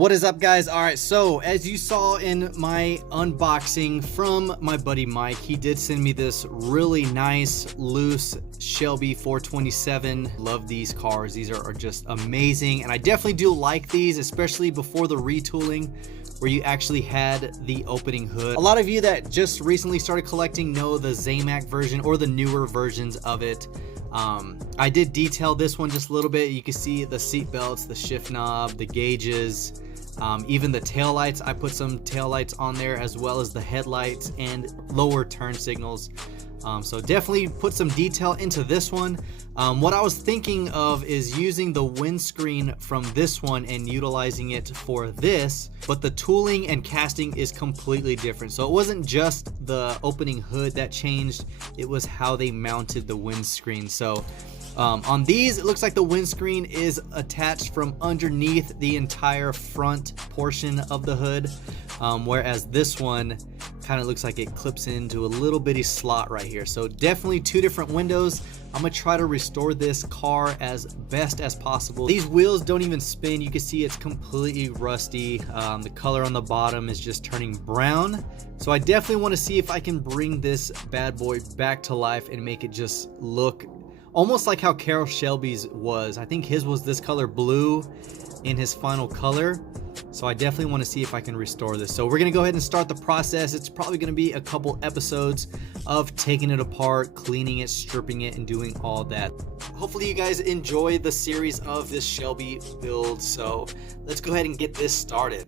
What is up, guys? All right, so as you saw in my unboxing from my buddy Mike, he did send me this really nice loose Shelby 427. Love these cars. These are just amazing, and I definitely do like these, especially before the retooling where you actually had the opening hood. A lot of you that just recently started collecting know the Zamac version or the newer versions of it. I did detail this one just a little bit. You can see the seat belts, the shift knob, the gauges, even the tail lights. I put some tail lights on there, as well as the headlights and lower turn signals. So definitely put some detail into this one. What I was thinking of is using the windscreen from this one and utilizing it for this, but the tooling and casting is completely different. So it wasn't just the opening hood that changed, it was how they mounted the windscreen. So on these, it looks like the windscreen is attached from underneath the entire front portion of the hood, whereas this one kind of looks like it clips into a little bitty slot right here. So definitely two different windows. I'm gonna try to restore this car as best as possible. These wheels don't even spin. You can see it's completely rusty. The color on the bottom is just turning brown. So I definitely want to see if I can bring this bad boy back to life and make it just look almost like how Carroll Shelby's was. I think his was this color blue in his final color. So I definitely want to see if I can restore this. So we're going to go ahead and start the process. It's probably going to be a couple episodes of taking it apart, cleaning it, stripping it, and doing all that. Hopefully you guys enjoy the series of this Shelby build. So let's go ahead and get this started.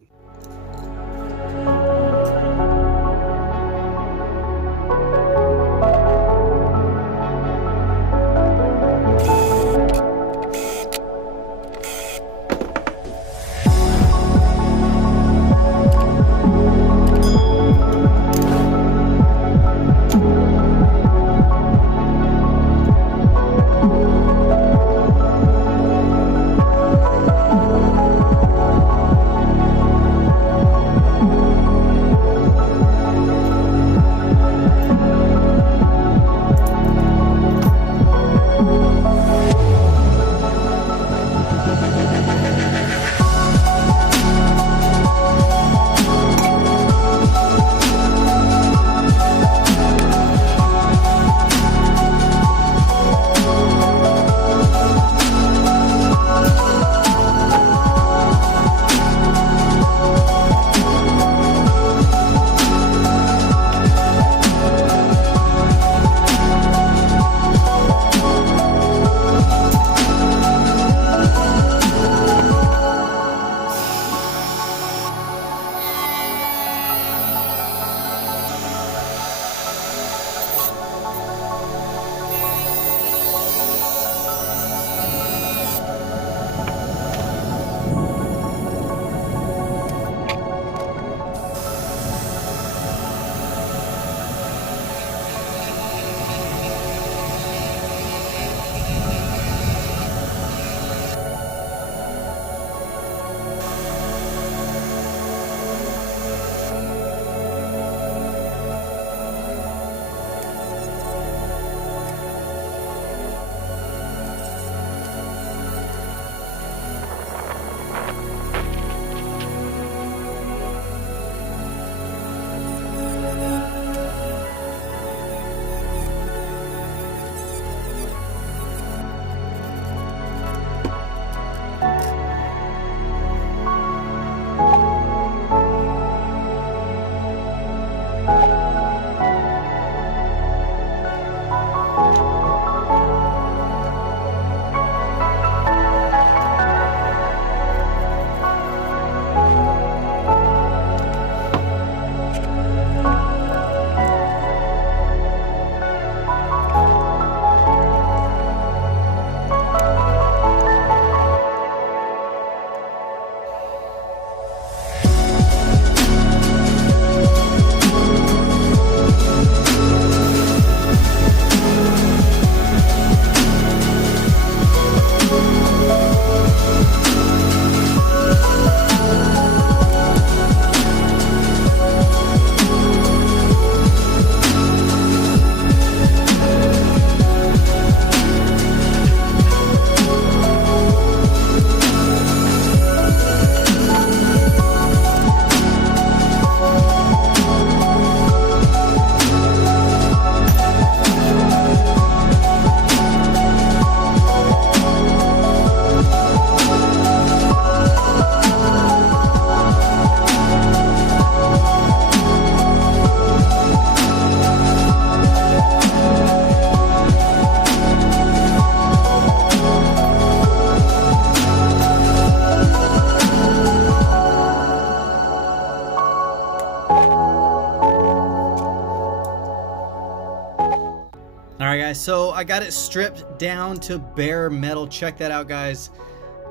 Alright guys, so I got it stripped down to bare metal. Check that out guys.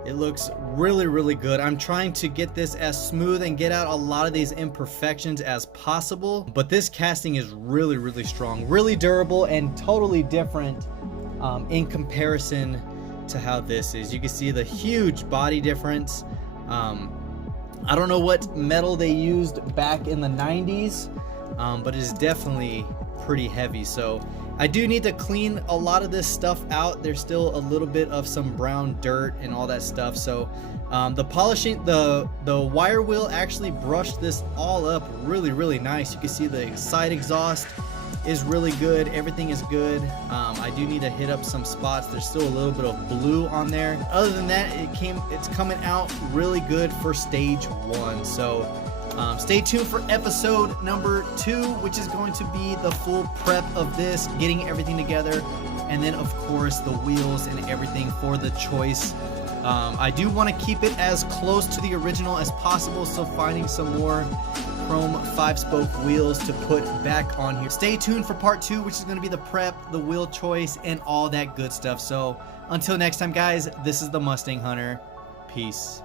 It looks really good. I'm trying to get this as smooth and get out a lot of these imperfections as possible, but this casting is really strong, really durable, and totally different in comparison to how this is. You can see the huge body difference. I don't know what metal they used back in the 90s, but it is definitely pretty heavy. So I do need to clean a lot of this stuff out. There's still a little bit of some brown dirt and all that stuff. So the polishing, the wire wheel actually brushed this all up really nice. You can see the side exhaust is really good. Everything is good. I do need to hit up some spots. There's still a little bit of blue on there. Other than that, it's coming out really good for stage 1. So stay tuned for episode number 2, which is going to be the full prep of this, getting everything together, and then of course the wheels and everything for the choice. I do want to keep it as close to the original as possible, so finding some more chrome 5-spoke wheels to put back on here. Stay tuned for part 2, which is going to be the prep, the wheel choice, and all that good stuff. So until next time guys, this is the Mustang Hunter. Peace.